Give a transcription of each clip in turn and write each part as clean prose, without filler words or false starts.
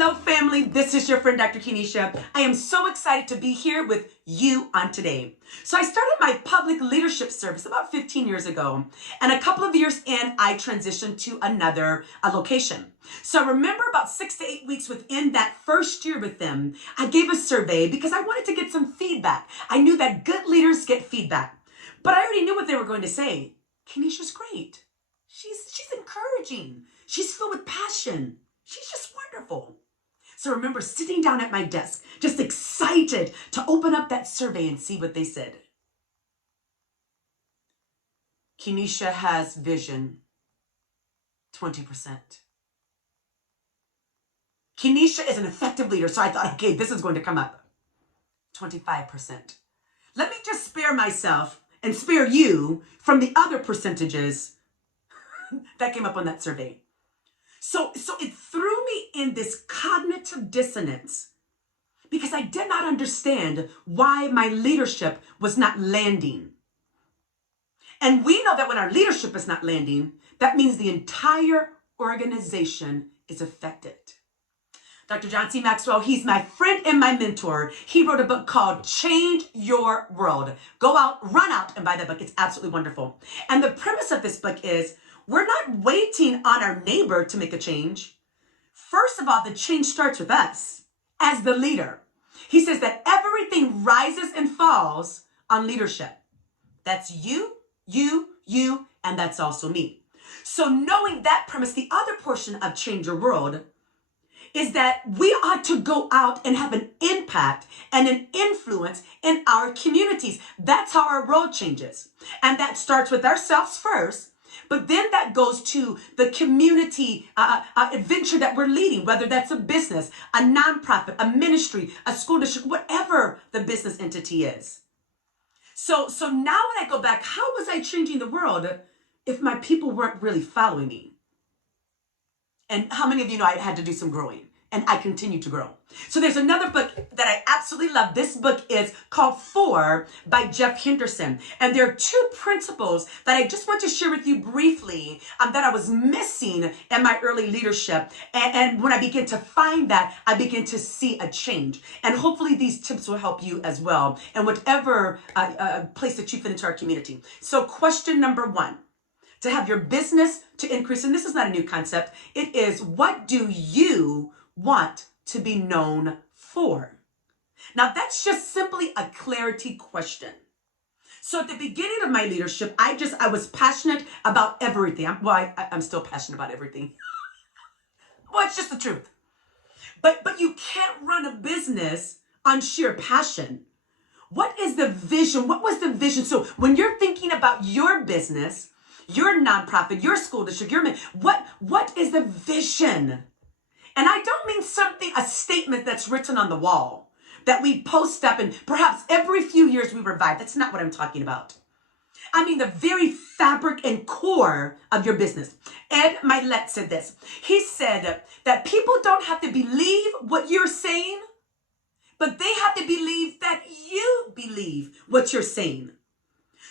Hello, family. This is your friend, Dr. Kenesha. I am so excited to be here with you on today. So I started my public leadership service about 15 years ago, and a couple of years in, I transitioned to another location. So remember about 6 to 8 weeks within that first year with them, I gave a survey because I wanted to get some feedback. I knew that good leaders get feedback, but I already knew what they were going to say. Kenesha's great. She's encouraging. She's filled with passion. She's just wonderful. So I remember sitting down at my desk, just excited to open up that survey and see what they said. Kenesha has vision, 20%. Kenesha is an effective leader, so I thought, okay, this is going to come up, 25%. Let me just spare myself and spare you from the other percentages that came up on that survey. So it threw me in this cognitive dissonance because I did not understand why my leadership was not landing. And we know that when our leadership is not landing, that means the entire organization is affected. Dr. John C. Maxwell, he's my friend and my mentor. He wrote a book called Change Your World. Go out, run out, and buy that book. It's absolutely wonderful. And the premise of this book is, we're not waiting on our neighbor to make a change. First of all, the change starts with us as the leader. He says that everything rises and falls on leadership. That's you, and that's also me. So knowing that premise, the other portion of Change Your World is that we ought to go out and have an impact and an influence in our communities. That's how our world changes. And that starts with ourselves first. But then that goes to the community venture that we're leading, whether that's a business, a nonprofit, a ministry, a school district, whatever the business entity is. So now when I go back, how was I changing the world if my people weren't really following me? And how many of you know I had to do some growing? And I continue to grow. So there's another book that I absolutely love. This book is called 4 by Jeff Henderson. And there are 2 principles that I just want to share with you briefly that I was missing in my early leadership. And when I begin to find that, I begin to see a change. And hopefully these tips will help you as well in whatever place that you fit into our community. So question number 1. To have your business to increase, and this is not a new concept, it is, what do you want to be known for? Now that's just simply a clarity question. So at the beginning of my leadership, I was passionate about everything. I'm still passionate about everything. Well, it's just the truth. But you can't run a business on sheer passion. What is the vision? What was the vision? So when you're thinking about your business, your nonprofit, your school district, what is the vision? And I don't mean a statement that's written on the wall that we post up and perhaps every few years we revive. That's not what I'm talking about. I mean the very fabric and core of your business. Ed Milet said this. He said that people don't have to believe what you're saying, but they have to believe that you believe what you're saying.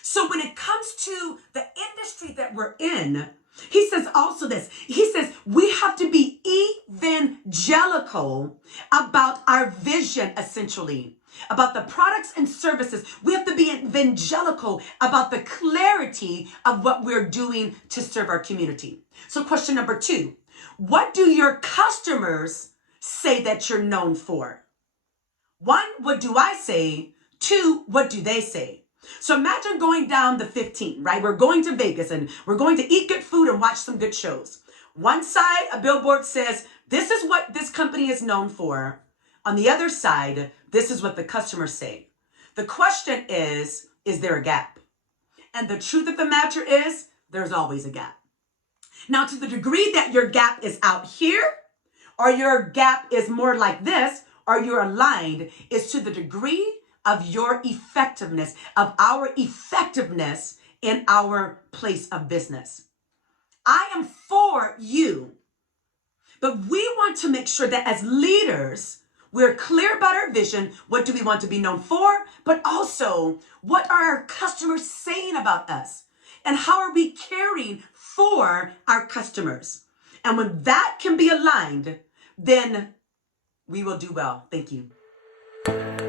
So when it comes to the industry that we're in, he says also this. He says we have to be evangelical about our vision, essentially, about the products and services. We have to be evangelical about the clarity of what we're doing to serve our community. So question number 2, what do your customers say that you're known for? 1, what do I say? 2, what do they say? So imagine going down the 15, right? We're going to Vegas and we're going to eat good food and watch some good shows. One side, a billboard says, this is what this company is known for. On the other side, this is what the customers say. The question is there a gap? And the truth of the matter is, there's always a gap. Now, to the degree that your gap is out here, or your gap is more like this, or you're aligned, is to the degree of your effectiveness, of our effectiveness in our place of business. I am for you, but we want to make sure that as leaders, we're clear about our vision. What do we want to be known for? But also, what are our customers saying about us? And how are we caring for our customers? And when that can be aligned, then We will do well. Thank you.